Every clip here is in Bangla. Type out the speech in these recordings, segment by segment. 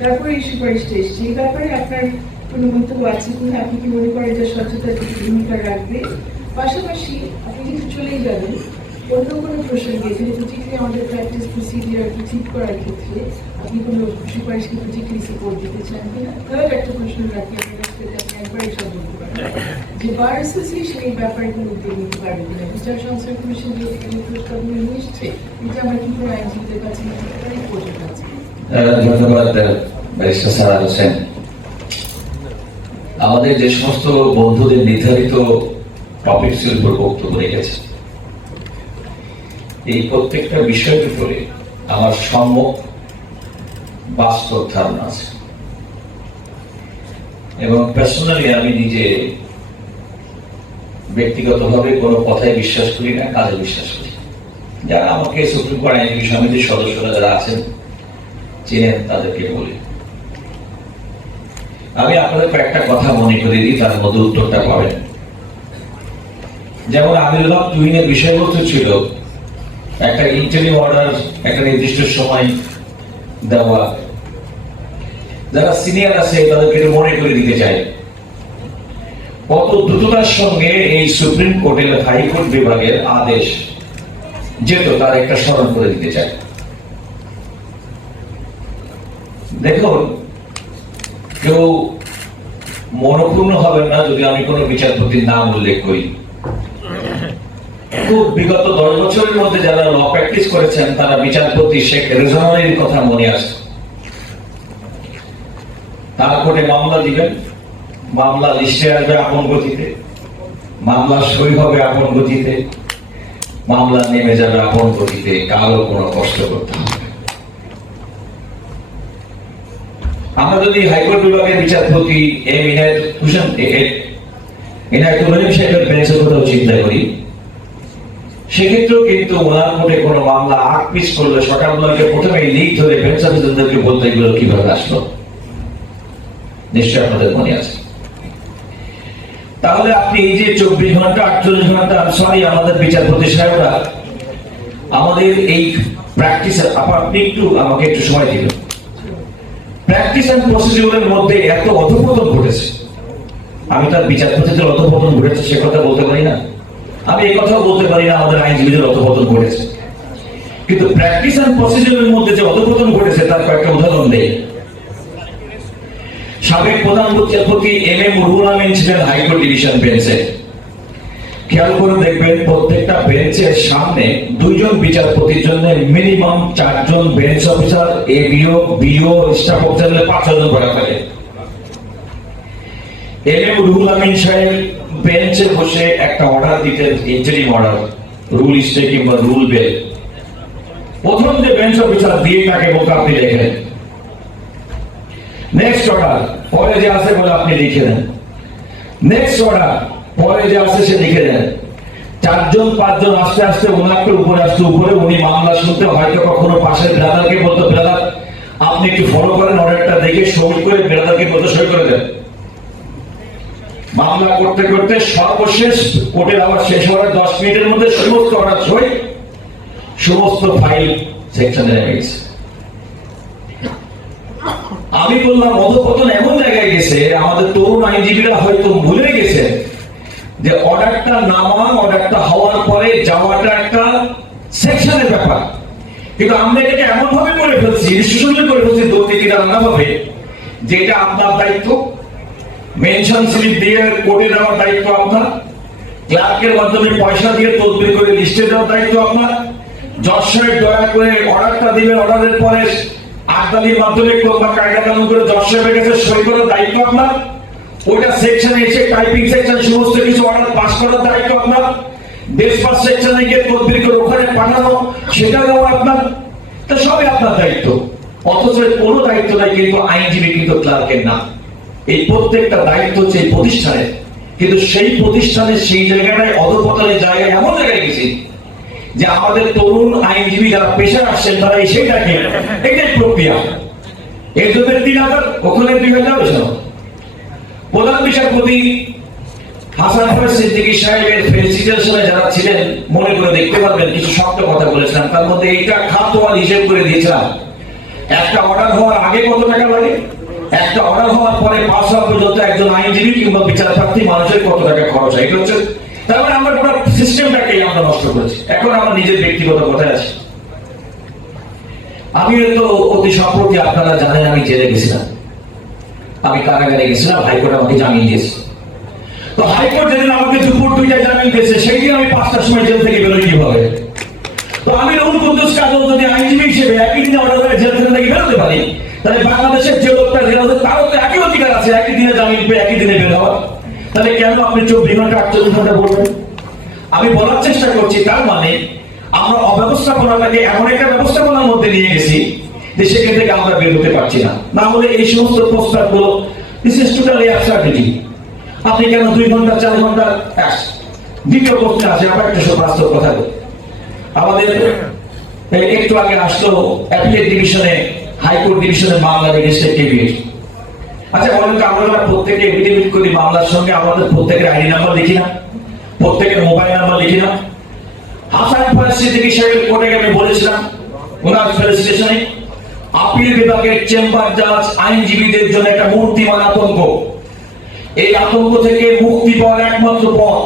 তারপরে এই সুপারিশটা এসছে। এই ব্যাপারে আপনার কোনো মন্তব্য আছে কিনা? আপনি কি মনে করেন যে স্বচ্ছতার ভূমিকা রাখবে? পাশাপাশি আপনি যদি চলেই যাবেন অন্য কোনো প্রসঙ্গে, যেহেতু আমাদের প্র্যাকটিস প্রসিডিওর ঠিক করার ক্ষেত্রে আপনি কোনো সুপারিশকে পার্টিকুলারলি সাপোর্ট দিতে চান কিনা? থার্ড একটা প্রশ্ন রাখি আপনার কাছ থেকে, আপনি একবারই সব বলতে পারেন যে বার অ্যাসোসিয়েশন এই ব্যাপারগুলো উদ্যোগ নিতে পারবে কিনা? বিচার সংস্কার কমিশন যে প্রস্তাবগুলো নিয়ে এসছে, এটা আমরা কি করে আইনজীবীদের কাছে নিতে পারি? পর্যন্ত আছে। ধন্যবাদ ব্যারিস্টার সারার হোসেন। আমাদের যে সমস্ত বন্ধুদের নির্ধারিত টপিকসের উপর বক্তব্য রেখেছে, এই প্রত্যেকটা বিষয়ের উপরে আমার সম্যক বাস্তব ধারণা আছে এবং পার্সোনালি আমি নিজে ব্যক্তিগতভাবে কোনো কথায় বিশ্বাস করি না, কাজে বিশ্বাস করি। যারা আমাকে সুপ্রিম কোর্ট আইনজীবী সমিতির সদস্যরা যারা আছেন চেনেন, তাদেরকে বলি। আমি আপনাদের কয়েকটা কথা মনে করে দিই, তার মধ্যে উত্তরটা পাবেন। যেমন আমিরুল্লাহ তুহিনের বিষয়বস্তু ছিল একটা ইন্টারিম অর্ডার, একটা নির্দিষ্ট সময় দেওয়া। যারা সিনিয়র আছে তাদেরকে মনে করে দিতে চাই কত দ্রুততার সঙ্গে এই সুপ্রিম কোর্টের হাইকোর্ট বিভাগের আদেশ যেত, তার একটা স্মরণ করে দিতে চাই। দেখুন, কেউ মনক্ষুণ্ণ হবেন না যদি আমি কোনো বিচারপতির নাম উল্লেখ করি। খুব বিগত 10 বছরের মধ্যে যারা ল প্র্যাকটিস করেছেন তারা বিচারপতি শেখ রেজাউলের কথা মনে আসে। তার কোর্টে মামলা দিবেন, মামলা লিস্টে আসবে আপন গতিতে, মামলা সই হবে আপন গতিতে, মামলা নেমে যাবে আপন গতিতে, কারো কোনো কষ্ট করতে হবে। আমরা যদি হাইকোর্ট বিভাগের বিচারপতি এম ইনায়েতুল হলিম সাহেবের বেঞ্চের কথাও চিন্তা করি, সেক্ষেত্রেও কিন্তু ওনার কোর্টে কোনো মামলা আগ পিছ করলে সকালবেলাকে প্রথমে লিক ধরে বেঞ্চ অফিসারদেরকে বলতে এগুলো কিভাবে আসলো, নিশ্চয় আপনাদের মনে আছে। তাহলে আপনি এই যে 24 ঘন্টা 48 ঘন্টা, সরি আমাদের বিচারপতি সাহেবরা আমাদের এই প্র্যাকটিস, আপনি একটু আমাকে একটু সময় দিবেন। প্র্যাকটিস এন্ড প্রসিডিউরের মধ্যে এত অধঃপতন ঘটেছে, আমি তার বিচারপতিদের অধঃপতন ঘটেছে সে কথা বলতে পারি না, আমি এই কথাও বলতে পারি না আমাদের আইনজীবীদের অধঃপতন ঘটেছে, কিন্তু প্র্যাকটিস এন্ড প্রসিডিউরের মধ্যে যে অধঃপতন ঘটেছে তার কয়েকটা উদাহরণ দেই। সাবেক প্রধান বিচারপতি এম এম রুহুল আমিন ছিলেন হাইকোর্ট ডিভিশন বেঞ্চে। খেয়াল করে দেখবেন প্রত্যেকটা বেঞ্চের সামনে 2 জন বিচারপতির জন্য মিনিমাম 4 জন bench officer, ABO, BO, staff officer 5 জন করে থাকে। এম এম রুহুল আমিন সাহেব বেঞ্চে বসে একটা অর্ডার দিতেন, ইন্টারিম অর্ডার, রুল স্টে কিংবা রুল বেল। প্রথম যে বেঞ্চ অফিসার দিয়ে তাকে বলতে আপনি লেখেন, নেক্সট অর্ডার, পরে যে আছে বলে আপনি লিখে দেন, নেক্সট অর্ডার, পরে যে আছে সে লিখে দেন। 4 জন 5 জন আস্তে আস্তে ওনাকে উপরে আসতে উপরে উনি মামলা শুনতে হয়তো কখনো পাশের ব্রাদারকে বলতো, ব্রাদার আপনি একটু ফলো করেন, অর্ডারটা দেখে সই করে ব্রাদারকে বলতে সই করে দেন। মামলা করতে করতে সর্বশেষ কোর্টের আবার শেষ হওয়ার 10 মিনিটের মধ্যে সমস্ত অর্ডার সই, সমস্ত ফাইল সেকশনে নেমে গেছে। আমি বললাম অধঃপতন এমন জায়গায় গেছে, আমাদের তরুণ আইনজীবীরা হয়তো ভুলে গেছে যে অর্ডারটা নামা, অর্ডারটা হওয়ার পরে যাওয়াটা একটা সেকশনের ব্যাপার, কিন্তু আমরা এটাকে এমন ভাবে করে ফেলছি, ইনস্টিটিউশনাল করে ফেলছি দুর্নীতিটা নানা ভাবে, যেটা আপনার দায়িত্ব, মেনশন স্লিপ দিয়ে কোর্টে দেওয়ার দায়িত্ব আপনার, ক্লার্কের মাধ্যমে পয়সা দিয়ে তদবির করে লিস্টে দেওয়ার দায়িত্ব আপনার, জজ সাহেব দয়া করে অর্ডারটা দিবেন, অর্ডারের পরে আটদালির মাধ্যমে কিংবা কায়দা কানুন করে জজ সাহেবের কাছে সই করার দায়িত্ব আপনার, ওইটা সেকশনে এসে টাইপিং সেকশন সমস্ত কিছু অর্ডার পাস করার দায়িত্ব আপনার, ডেসপাস সেকশনে গিয়ে তদবির করে ওখানে পাঠানো সেটা দেওয়া আপনার, তা সবই আপনার দায়িত্ব। অথচ কোনো দায়িত্ব নাই কিন্তু আইনজীবী কিন্তু ক্লার্কের না। এই প্রত্যেকটা দায়িত্ব হচ্ছে এই প্রতিষ্ঠানের, কিন্তু সেই প্রতিষ্ঠানের সেই জায়গাটায় অধঃপতনের জায়গায় এমন জায়গায় গেছি যে আমাদের তরুণ আইনজীবী যারা পেশা আসছেন তারা সেইটাকে, এটাই প্রক্রিয়া। এর জন্য 3000, ওখানে 2000। প্রধান বিচারপতি হাসান ফয়েজ সিদ্দিকী সাহেবের ফেলিসিটেশনে যারা ছিলেন মনে করে দেখতে পারবেন কিছু শক্ত কথা বলেছিলাম, তার মধ্যে এইটা খাতওয়াল হিসেব করে দিয়েছিলাম একটা অর্ডার হওয়ার আগে কত টাকা লাগে, একটা অর্ডার হওয়ার পরে পাস হওয়া পর্যন্ত একজন আইনজীবী কিংবা বিচার প্রার্থী মানুষের কত টাকা খরচ হয়, এটা হচ্ছে। তারপরে আমরা পুরো সিস্টেমটাকেই আমরা নষ্ট করেছি। এখন আমার নিজের ব্যক্তিগত কথায় আছে, আমি তো অতি সম্প্রতি আপনারা জানেন আমি জেলে গেছিলাম, আমি কারাগারে গেছিলাম, হাইকোর্ট আমাকে জামিন দিয়েছে। তো হাইকোর্ট যেদিন আমাকে দুপুর 2টায় জামিন দিয়েছে, সেই দিন আমি 5টার সময় জেল থেকে বেরোই কিভাবে? তো আমি রুহুল কুদ্দুস কাজল যদি আইনজীবী হিসেবে একই দিনে অর্ডার করে জেল থেকে বেরোতে পারি, তাহলে বাংলাদেশের যে লোকটা জেল আছে তারও তো একই অধিকার আছে একই দিনে জামিন পেয়ে একই দিনে বের হওয়ার। তাহলে কেন আপনি 24 ঘন্টা 48 ঘন্টা বলবেন? আমি বলার চেষ্টা করছি, তার মানে আমরা অব্যবস্থাপনাটাকে এমন একটা ব্যবস্থাপনার মধ্যে নিয়ে গেছি যে সেখান থেকে আমরা বের হতে পারছি না। না হলে এই সমস্ত প্রস্তাবগুলো দিস ইজ টোটালি অ্যাবসার্ডিটি। আপনি কেন 2 ঘন্টা 4 ঘন্টা? দ্বিতীয় প্রশ্নে আছে, আবার একটা বাস্তব কথা বলি। আমাদের একটু আগে আসলো অ্যাপিলেট ডিভিশনে, হাইকোর্ট ডিভিশনের মামলা রেজিস্ট্রেড কেবিনেট। আচ্ছা বলেন তো, আমরা প্রত্যেকে এফিডেভিট করি মামলার সঙ্গে, আমাদের প্রত্যেকের আইডি নাম্বার লিখি না, প্রত্যেকের মোবাইল নাম্বার লিখি না? হাসান সিদ্দিকী সাহেবের কোর্টে আমি বলেছিলাম ওনার ফেলিসিটেশনে, আপিল বিভাগের চেম্বার জাজ আইনজীবীদের জন্য একটা মূর্তিমান আতঙ্ক। এই আতঙ্ক থেকে মুক্তি পাওয়ার একমাত্র পথ,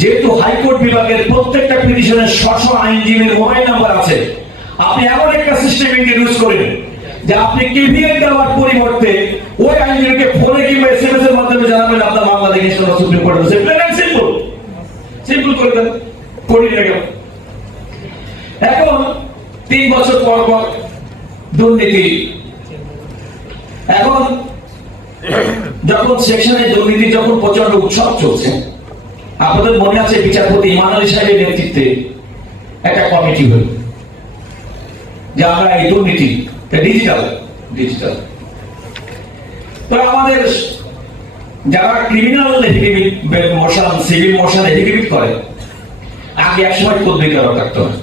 যেহেতু হাইকোর্ট বিভাগের প্রত্যেকটা পিটিশনের 600 আইনজীবীর মোবাইল নাম্বার আছে, আপনি এমন একটা সিস্টেম ইন্ট্রোডিউস করেন যে আপনি কেভিএল দেওয়ার পরিবর্তে ওই আইনজীবীকে ফোনে কিংবা এসএমএস এর মাধ্যমে জানাবেন আপনার মামলা দেখে সুপ্রিম কোর্টে বসে। সিম্পল সিম্পল করে দেন, করি না কেন? এখন 3 বছর পর পর দুর্নীতি, এখন যখন সেকশনে দুর্নীতি যখন প্রচন্ড উৎসব চলছে, আপনাদের মনে আছে বিচারপতি ইমান আলী সাহেবের নেতৃত্বে একটা কমিটি হল যে আমরা এই দুর্নীতি ডিজিটাল ডিজিটাল তো আমাদের যারা criminal motion, civil motion affidavit করে, আগে এক সময় তদবিরকারক থাকতো না,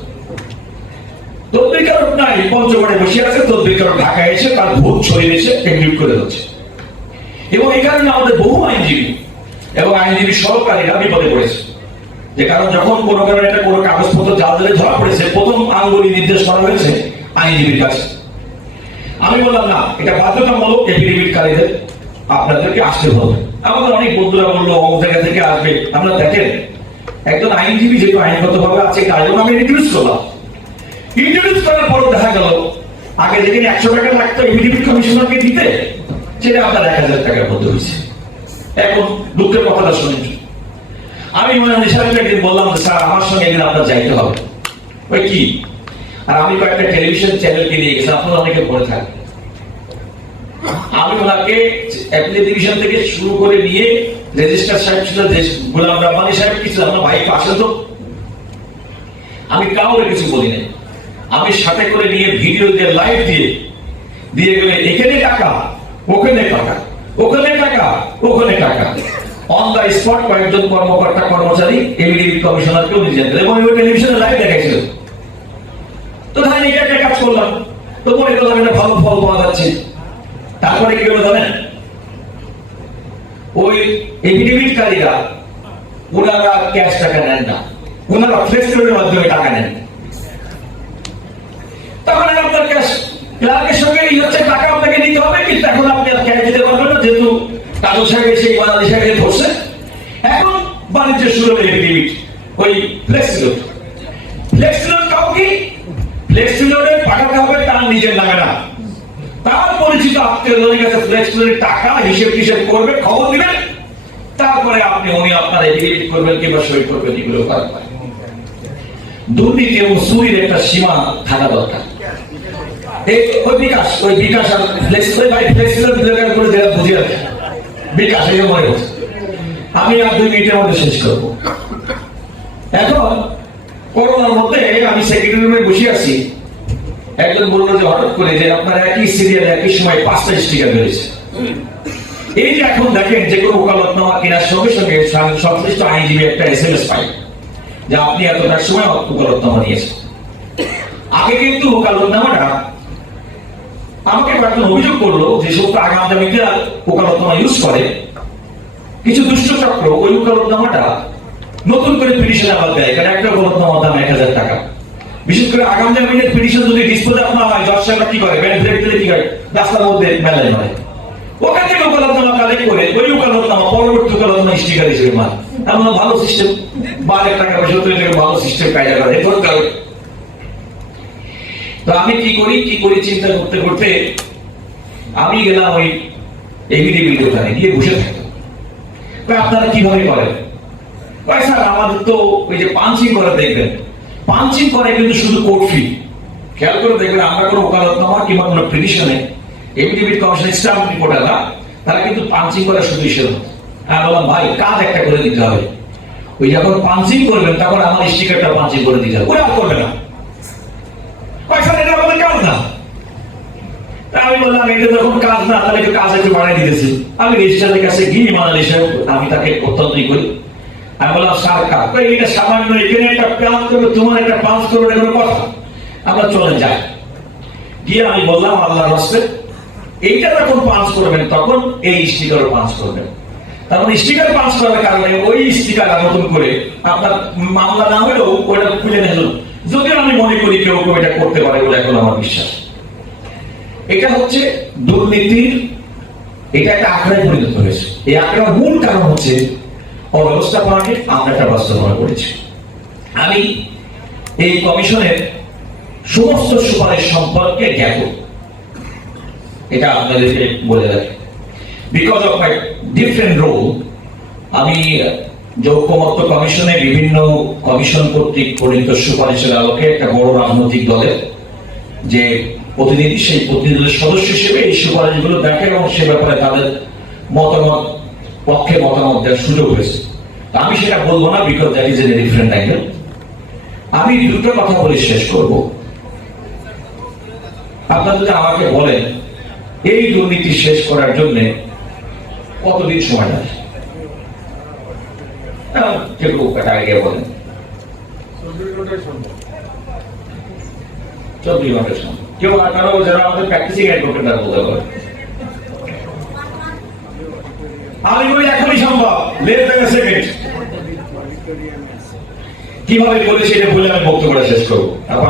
তদবিরকারক নাই, পঞ্চগড়ে বসে আছে, তদবিরকারক ঢাকায় এসে তার ভোট ছড়িয়ে এসে এফিডেভিট করে যাচ্ছে। এবং এই কারণে আমাদের বহু আইনজীবী এবং আইনজীবী সহকারীরা বিপদে পড়েছে। যে কারণ যখন কোনো কারণে একটা কোনো কাগজপত্র জাল ধরে ধরা পড়েছে, প্রথম আঙ্গুলি নির্দেশ করা হয়েছে আইনজীবীর কাছে। আমি বললাম না, এটা বাধ্যতামূলক, এফিডেভিটকারীদের আপনাদেরকে আসতে হবে। আমাদের অনেক বন্ধুরা বললো অমুক জায়গা থেকে আসবে। আমরা দেখেন একজন আইনজীবী যেহেতু আইনগতভাবে আছে, এটা আয়োজন আমি ইন্ট্রোডিউস করলাম। ইন্ট্রোডিউস করার পর দেখা গেল আগে যেদিন 100 টাকা লাগতো এফিডেভিট কমিশনারকে দিতে, সেটা আপনার 1000 টাকার মধ্যে হয়েছে। এখন দুঃখের কথাটা শুনেন, আমি হিসাবে একদিন বললাম যে স্যার আমার সঙ্গে একদিন আপনার যাইতে হবে। ওই কি? আর আমি কয়েকটা টেলিভিশন চ্যানেলকে নিয়ে গেছি, আপনারা অনেকে পড়ে থাকেন। আমি ওনাকে অ্যাপিলেট ডিভিশন থেকে শুরু করে নিয়ে রেজিস্ট্রার সাহেব ছিল, গোলাম রাব্বানী সাহেব কি ছিল, আমার ভাই পাশে তো, আমি কাউকে কিছু বলি নাই। আমি সাথে করে নিয়ে ভিডিও দিয়ে লাইভ দিয়ে গেলে এখানে টাকা, ওখানে টাকা, ওখানে টাকা, ওখানে টাকা, অন দ্য স্পট কয়েকজন কর্মকর্তা কর্মচারী এফিডেভিট কমিশনারকেও নিয়ে যেতেন এবং ওই টেলিভিশনে লাইভ দেখাইছিল। তো তাই এটা একটা কাজ করলাম, তো মনে করলাম এটা ভালো ফল পাওয়া যাচ্ছে। তারপরে কি হলো জানেন, ওই এফিডেভিটকারীরা ওনারা ক্যাশ টাকা নেন না, ওনারা ফ্লেক্সিলোডের মাধ্যমে টাকা নেন। তখন আপনার ক্যাশ ক্লার্কের সঙ্গে এই হচ্ছে টাকা আপনাকে নিতে হবে, কিন্তু এখন আপনি আর ক্যাশ দিতে পারবেন না, যেহেতু কাজল সাহেব এসে বাঙালি সাহেবকে ধরছে। এখন বাণিজ্য শুরু হবে এফিডেভিট, ওই ফ্লেক্সিলোড। ফ্লেক্সিলোড কাউকে ফ্লেক্সিলোডে পাঠাতে হবে তার নিজের নামে না, তার পরিচিত আত্মীয়জনের কাছে ফ্লেক্সিলোডের টাকা হিসেব করবে, খবর দিবেন, তারপরে উনি আপনার এফিডেভিট করবেন কিংবা সই করবেন, এগুলো করার পারে। দুর্নীতি এবং চুরির একটা সীমা থাকা দরকার। ওই বিকাশ আর ফ্লেক্সিলোড করে যেটা বুঝে আছে বিকাশ, এই মনে হচ্ছে। আমি আর 2 মিনিটের মধ্যে শেষ করব। এখন করোনার মধ্যে আমি সেক্রেটারি রুমে বসে আছি, একজন বললো যে হঠাৎ করে যে আপনার একই সিরিয়ালে একই সময় 5টা স্টিকার বেরিয়েছে। এই যে এখন দেখেন যে কোনো ওকালতনামা কেনার সঙ্গে সঙ্গে সংশ্লিষ্ট আইনজীবী একটা এসএমএস পাই যে আপনি এতটার সময় ওকালতনামা নিয়েছেন। আগে কিন্তু ওকালতনামাটা আমাকে কয়েকজন অভিযোগ করলো যে সব আগাম জামিনে ওকালতনামা ইউজ করে কিছু দুষ্ট চক্র, ওই ওকালতনামাটা নতুন করে পিটিশন আবার দেয়, কারণ একটা ওকালতনামার দাম 1000 টাকা। বিশেষ করে আগাম জামিনের পিটিশন যদি ডিসপোজ আপ না হয়, জজ সাহেবরা কি করে, ব্যাংক ব্রেক দিলে কি করে, রাস্তার মধ্যে মেলায় মারে। ওখান থেকে ওকালতনামা কালেক্ট করে ওই ওকালতনামা পরবর্তী ওকালতনামা স্টিকার হিসেবে মার। এমন ভালো সিস্টেম, 12 টাকা পয়সা তৈরি করে ভালো সিস্টেম কায়দা করে এরপর কারণ। তো আমি কি করি চিন্তা করতে করতে আমি গেলাম ওই এভিডেভিট ওখানে গিয়ে বসে থাকতাম। আপনারা কিভাবে করেন? স্যার আমাদের তো ওই যে পাঞ্চিং করে দেখবেন, পাঞ্চিং করে কিন্তু শুধু কোর্ট ফি। খেয়াল করে দেখবেন আমরা কোনো ওকালতনামা কিংবা কোনো পিটিশনে এভিডেভিট কমিশন স্টাম্প রিপোর্ট আলা, তারা কিন্তু পাঞ্চিং করা শুধু হিসেবে। আমি বললাম ভাই কাজ একটা করে দিতে হবে, ওই যখন পাঞ্চিং করবেন তখন আমার স্টিকারটা পাঞ্চিং করে দিতে হবে, ওরা করবে না। স্যার এটা আমাদের কাজ না। আমি বললাম এটা যখন কাজ না, তাহলে একটু কাজ একটু বাড়াই দিতেছি। আমি রেজিস্ট্রারের কাছে গিয়ে মানালি সাহেব, আমি তাকে অত্যন্তই করি। আমি বললাম স্যার কাজ এটা সামান্য, এখানে একটা প্লাস করবে, তোমার একটা পাঁচ করবে, এটা কোনো কথা, আমরা চলে যাই। গিয়ে আমি বললাম আল্লাহর রাস্তে এইটা যখন পাঁচ করবেন তখন এই স্টিকারও পাঁচ করবেন। তার মানে স্টিকার পাঁচ করার কারণে ওই স্টিকার নতুন করে আপনার মামলা না হলেও ওটা খুলে নিল। যদিও আমি মনে করি কেউ এটা করতে পারে বলে এখন আমার বিশ্বাস। এটা হচ্ছে দুর্নীতির, এটা একটা আঁকড়ায় পরিণত হয়েছে। এই আঁকড়ার মূল কারণ হচ্ছে অব্যবস্থাপনাকে আমরা একটা বাস্তবায়ন করেছি। আমি এই কমিশনের সমস্ত সুপারিশ সম্পর্কে জ্ঞাত, এটা আপনাদেরকে বলে রাখি। Because of my different role, আমি ঐক্যমত্য কমিশনে বিভিন্ন কমিশন কর্তৃক প্রণীত সুপারিশের আলোকে একটা বড় রাজনৈতিক দলের যে প্রতিনিধি, সেই প্রতিনিধিদের সদস্য হিসেবে এই সুপারিশগুলো দেখে এবং সে ব্যাপারে তাদের মতামত পক্ষে মতামত দেওয়ার সুযোগ হয়েছে। আমি সেটা বলবো না, because that is a different angle. আমি দুটো কথা বলে শেষ করব। আপনারা যদি আমাকে বলেন এই দুর্নীতি শেষ করার জন্য কতদিন সময় লাগে, কেউ আগে বলেন 24 ঘন্টার সময়। কেউ কারো যারা আমাদের প্র্যাকটিসিং অ্যাডভোকেট তারা বলতে পারে আমি বলি এখনই সম্ভব, লেট দ্যান আ সেকেন্ড। কিভাবে বলেছি এটা বলে আমি বক্তব্যটা শেষ করবো। এখন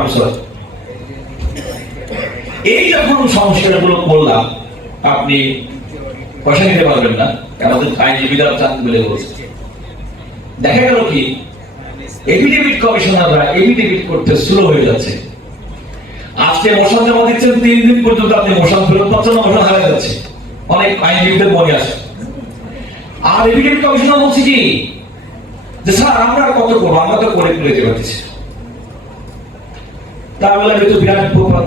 এই যখন সংস্কারগুলো করলাম, আপনি পয়সা নিতে পারবেন না, আমাদের আইনজীবীরা চান বলে বলছে। দেখা গেল কি এফিডেভিট কমিশনাররা এফিডেভিট করতে স্লো হয়ে যাচ্ছে। আজকে মোশন জমা দিচ্ছেন, 3 দিন পর্যন্ত আপনি মোশন ফেরত পাচ্ছেন না, মোশন হারিয়ে যাচ্ছে। অনেক আইনজীবীদের মনে আছে। আর এফিডেভিট কমিশনার বলছে কি যে স্যার আমরা কত করবো, আমরা তো করে যেতে পারতেছি। তা বলে তো বিরাট ব্যাপার।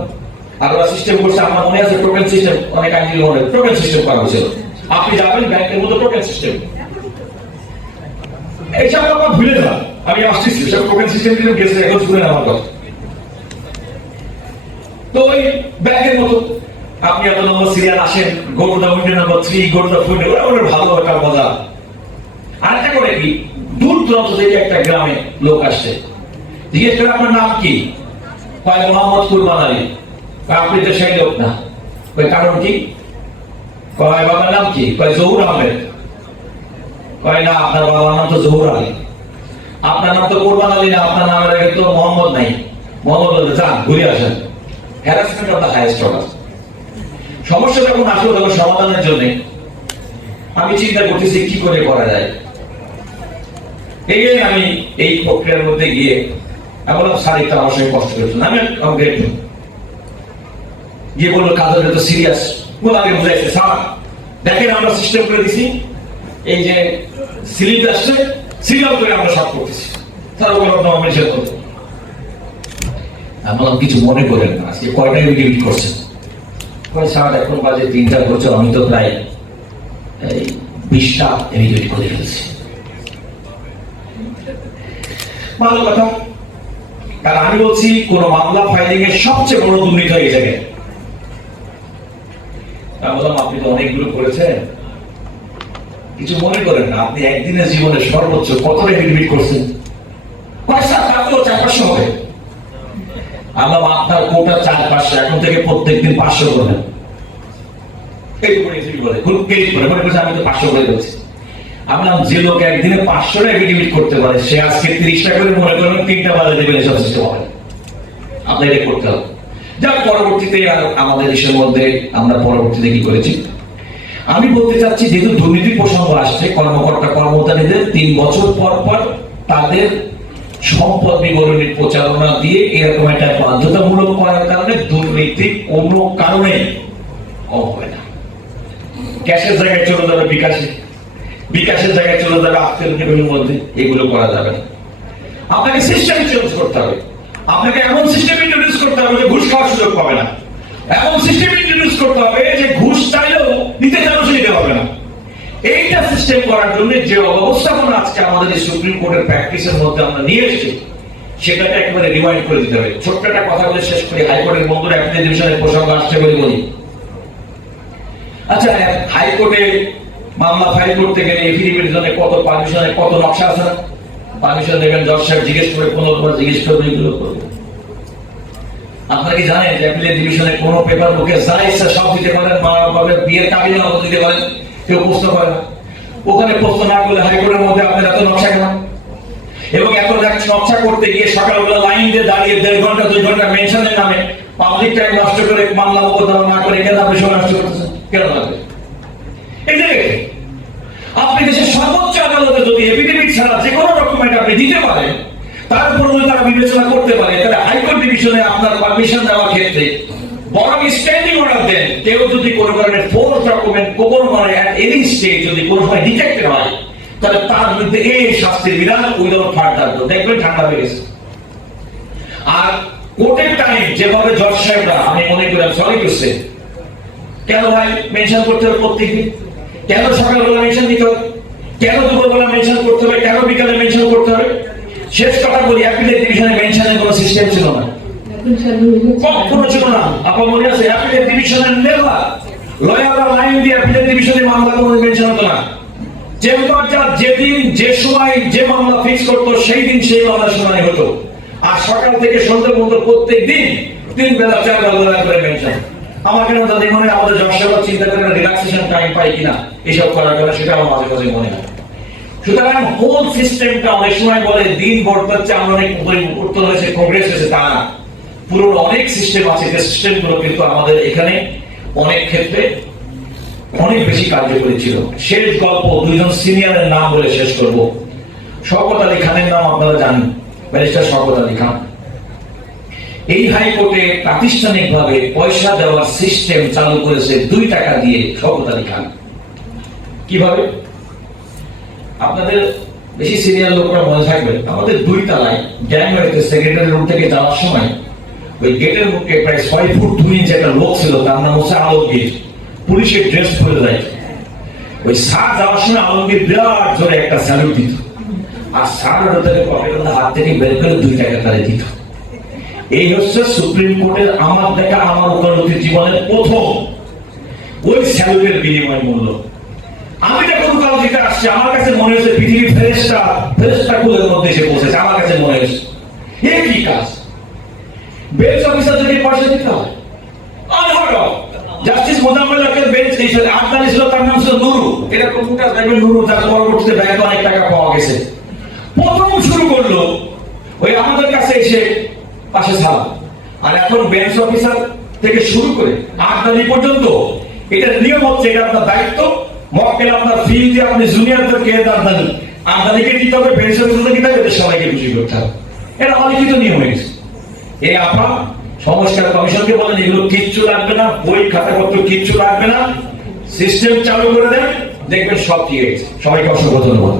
আর ওরা সিস্টেম করছে, আমার মনে আছে টোকেন সিস্টেম, অনেক আইনজীবী মনে টোকেন সিস্টেম করা হয়েছিল। আপনি যাবেন ব্যাংকের মতো টোকেন সিস্টেম, এইসব আমার ভুলে যান। আমি আসতেছি সব টোকেন সিস্টেম কিন্তু গেছে, এখন শুনে আমার কথা। তো ওই ব্যাংকের মতো আপনি এত নম্বর সিরিয়াল আসেন, go to the window number 3, go to the window, ওরা ভালো একটা মজা। আরেকটা করে কি দূর দূরান্ত থেকে একটা গ্রামে লোক আসছে, জিজ্ঞেস করে আপনার নাম কি, কয় মোহাম্মদ কুরবান আলী। আপনি তো সেই লোক না। কয় কারণ কি, কয় বাবার নাম কি, কয় জহুর আহমেদ। কয় না আপনার বাবার নাম তো জহুর আলী, আপনার নাম তো কুরবান আলী না, আপনার নামের আগে তো মোহাম্মদ নাই। মোহাম্মদ বলতে যান ঘুরে আসেন। Harassment of the highest order. সমস্যা যখন আসলো তখন সমাধানের জন্য আমি চিন্তা করতেছি কি করে করা যায়। এই আমি এই প্রক্রিয়ার মধ্যে গিয়ে বললাম স্যার এটা আমার সঙ্গে কষ্ট করছেন, আমি গিয়ে বললো কাজের তো সিরিয়াস। বলে আগে বুঝাইছে স্যার দেখেন আমরা সিস্টেম করে দিছি, এই যে সিলিপ আসছে সিরিয়াল করে আমরা সব করতেছি। স্যার ওগুলো আমি নিষেধ করবো। আমি বললাম কিছু মনে করেন না, আজকে কয়টাই এডিট করছেন? স্যার এখন বাজে 3টা করছে, আমি তো প্রায় 20টা এডিট করে ফেলছি। ভালো কথা, কারণ আমি বলছি কোন মামলা ফাইলিং এর সবচেয়ে বড় দুর্নীতি হয়ে গেছে। আমি বললাম আপনি তো অনেকগুলো করেছেন, কিছু মনে করেন না, আপনি একদিনের জীবনে সর্বোচ্চ কতটা এডিট করছেন? পয়সা কাটলো 400-500 হবে। আমরা আপনার কোটা 400-500, এখন থেকে প্রত্যেকদিন 500 করবেন। এই তো বলে মনে করছে আমি তো 500 করে দিচ্ছি। আমরা যে লোক একদিনে 500টা এফিডেভিট করতে পারে, সে আজকে 30টা করে মনে করেন 3টা বাজে দেবেন, এসব সিস্টেম হবে। আপনাকে করতে হবে। যার পরবর্তীতে আর আমাদের দেশের মধ্যে আমরা পরবর্তীতে কি করেছি, আমি বলতে চাচ্ছি যেহেতু দুর্নীতি প্রসঙ্গ আসছে, কর্মকর্তা কর্মচারীদের 3 বছর পর পর তাদের সম্পদ বিবরণীর প্রচারণা দিয়ে এরকম একটা বাধ্যতামূলক করার কারণে দুর্নীতি কোনো কারণে কম হবে না। ক্যাশের জায়গায় চলে যাবে বিকাশে, বিকাশের জায়গায় চলে যাবে আত্মীয়র মধ্যে, এগুলো করা যাবে না। আপনাকে সিস্টেম চেঞ্জ করতে হবে, আপনাকে এমন সিস্টেম ইন্ট্রোডিউস করতে হবে যে ঘুষ খাওয়ার সুযোগ পাবে না, এমন সিস্টেম ইন্ট্রোডিউস করতে হবে যে ঘুষ চাইলেও নিতে চাইলেও সে নিতে হবে না। এইটা সিস্টেম করার জন্য যে অবস্থাপনা আজকে আমাদের এই সুপ্রিম কোর্টের প্র্যাকটিসের মধ্যে আমরা নিয়ে এসেছি, সেটাকে একেবারে রিমাইন্ড করে দিতে হবে। ছোট্ট একটা কথা বলে শেষ করি, হাইকোর্টের বন্ধুরা অ্যাপিলেট ডিভিশনের প্রসঙ্গ আসছে বলে বলি। আচ্ছা, হাইকোর্টে মামলা ফাইল করতে গেলে এফিডেভিট জন্য কত পারমিশনের কত নকশা আছে, পারমিশন দেবেন, জজ সাহেব জিজ্ঞেস করে 15 জিজ্ঞেস করবে, এগুলো করবে। আপনারা কি জানেন যে অ্যাপিলেট ডিভিশনে কোনো পেপার বুকে যা ইচ্ছা সব দিতে পারেন, বিয়ের কাবিলা দিতে পারেন, কেউ প্রশ্ন করে না। ওখানে প্রশ্ন না করলে হাইকোর্টের মধ্যে আপনার এত নকশা কেন? এবং এত নকশা করতে গিয়ে সকালবেলা লাইন দিয়ে দাঁড়িয়ে 1.5 ঘন্টা 2 ঘন্টা মেনশনের নামে পাবলিক টাইম নষ্ট করে মামলা মোকদ্দমা না করে কেন আপনি সময় নষ্ট করতেছেন? কেন লাগবে? এই জায়গায় আপনি দেশের সর্বোচ্চ আদালতে যদি এফিডেভিট ছাড়া যে কোনো ডকুমেন্ট আপনি দিতে পারেন, তারপর যদি তারা বিবেচনা করতে পারে, তাহলে হাইকোর্ট ডিভিশনে আপনার পারমিশন দেওয়ার ক্ষেত্রে বরং স্ট্যান্ডিং অর্ডার দেন। কেউ যদি কোনো ধরনের ফোর্স ডকুমেন্ট কোনো মানে এট এনি স্টেজ যদি কোনো সময় ডিটেক্টেড হয়, তাহলে তার বিরুদ্ধে এই শাস্তির বিধান উইদাউট ফার্দার, দেখবেন ঠান্ডা হয়ে গেছে। আর কোর্টের টাইম যেভাবে জজ সাহেবরা, আমি মনে করি সরি করছে, কেন ভাই মেনশন করতে হবে প্রত্যেকদিন? কেন সকালবেলা মেনশন দিতে হবে? কেন দুপুরবেলা মেনশন করতে হবে? কেন বিকালে মেনশন করতে হবে? শেষ কথা বলি, অ্যাপিলেট ডিভিশনে মেনশনের কোনো সিস্টেম ছিল না, কখনো ছিল না। আপনার মনে আছে অ্যাপিলেট ডিভিশনের নেভার লয়াররা লাইন দিয়ে অ্যাপিলেট ডিভিশনে মামলা কোনো মেনশন হতো না। চেম্বার জাজ যেদিন যে সময় যে মামলা ফিক্স করতো সেই দিন সেই মামলা শুনানি হতো। আর সকাল থেকে সন্ধ্যা পর্যন্ত প্রত্যেক দিন 3 বেলা 4 বেলা করে মেনশন। আমার কেন তাদের মনে আমাদের জবসেবা চিন্তা করে রিল্যাক্সেশন টাইম পাই কিনা এইসব করার জন্য, সেটা আমার মাঝে মাঝে মনে হয়। সুতরাং হোল সিস্টেমটা অনেক সময় বলে দিন বদলাচ্ছে, আমরা অনেক পরিবর্তন হয়েছে, প্রোগ্রেস হয়েছে, তা না। পুরো অনেক সিস্টেম আছে, যে সিস্টেমগুলো কিন্তু আমাদের এখানে অনেক ক্ষেত্রে অনেক বেশি কার্যকরী ছিল। শেষ গল্প 2 জন সিনিয়রের নাম বলে শেষ করব। শওকত আলী খানের নাম আপনারা জানেন, ব্যারিস্টার শওকত আলী খান। এই হাইকোর্টে প্রাতিষ্ঠানিকভাবে পয়সা দেওয়ার সিস্টেম চালু করেছে 2 টাকা দিয়ে শওকত আলী খান। কিভাবে? আপনাদের বেশি সিনিয়র লোকরা মনে থাকবে, আমাদের 2 তলায় গ্যাংওয়েতে সেক্রেটারি রুম থেকে যাওয়ার সময় ওই গেটের মুখে প্রায় 6 ফুট 2 ইঞ্চি একটা লোক ছিল, তার নাম হচ্ছে আলমগীর। পুলিশের ড্রেস পরে যায়, ওই স্যার যাওয়ার সময় আলমগীর বিরাট জোরে একটা স্যালুট দিত, আর স্যার ওটাকে পকেটের হাত থেকে বের করে 2 টাকা তারে দিত। এই হচ্ছে সুপ্রিম কোর্টের আমার দেখা, আমার ওকালতির জীবনের প্রথম ওই স্যালুটের বিনিময় মূল্য। আমি যখন ওকালতিতে আসছি, আমার কাছে মনে হয়েছে পৃথিবী ফেরেশতা কুলের মধ্যে এসে পৌঁছেছে। আমার কাছে মনে হয়েছে এ কি কাজ, বেঞ্চ অফিসারদেরকে পয়সা দিতে হয়? জাস্টিস মোজাম্মেল হকের বেঞ্চ আফগানি ছিল, তার নাম ছিল নুরু। এটা কম্পিউটার দেখবেন নুরু, তার পরবর্তীতে ব্যাংকে অনেক টাকা পাওয়া গেছে। প্রথম শুরু করলো ওই আমাদের কাছে এসে পাশে ছাড়া, আর এখন বেঞ্চ অফিসার থেকে শুরু করে আফগানি পর্যন্ত এটার নিয়ম হচ্ছে, এটা আপনার দায়িত্ব। মক্কেল আপনার ফি দিয়ে আপনি জুনিয়রদেরকে আমদানিকে দিতে হবে, বেঞ্চ অফিসারকে দিতে হবে, সবাইকে খুশি করতে হবে। এটা অলিখিত নিয়ম হয়ে গেছে। এই আপনার সংস্কার কমিশনকে বলেন এগুলো কিচ্ছু লাগবে না, বই খাতাপত্র কিচ্ছু লাগবে না, সিস্টেম চালু করে দেন, দেখবেন সব ঠিক আছে। সবাইকে অসংখ্য ধন্যবাদ।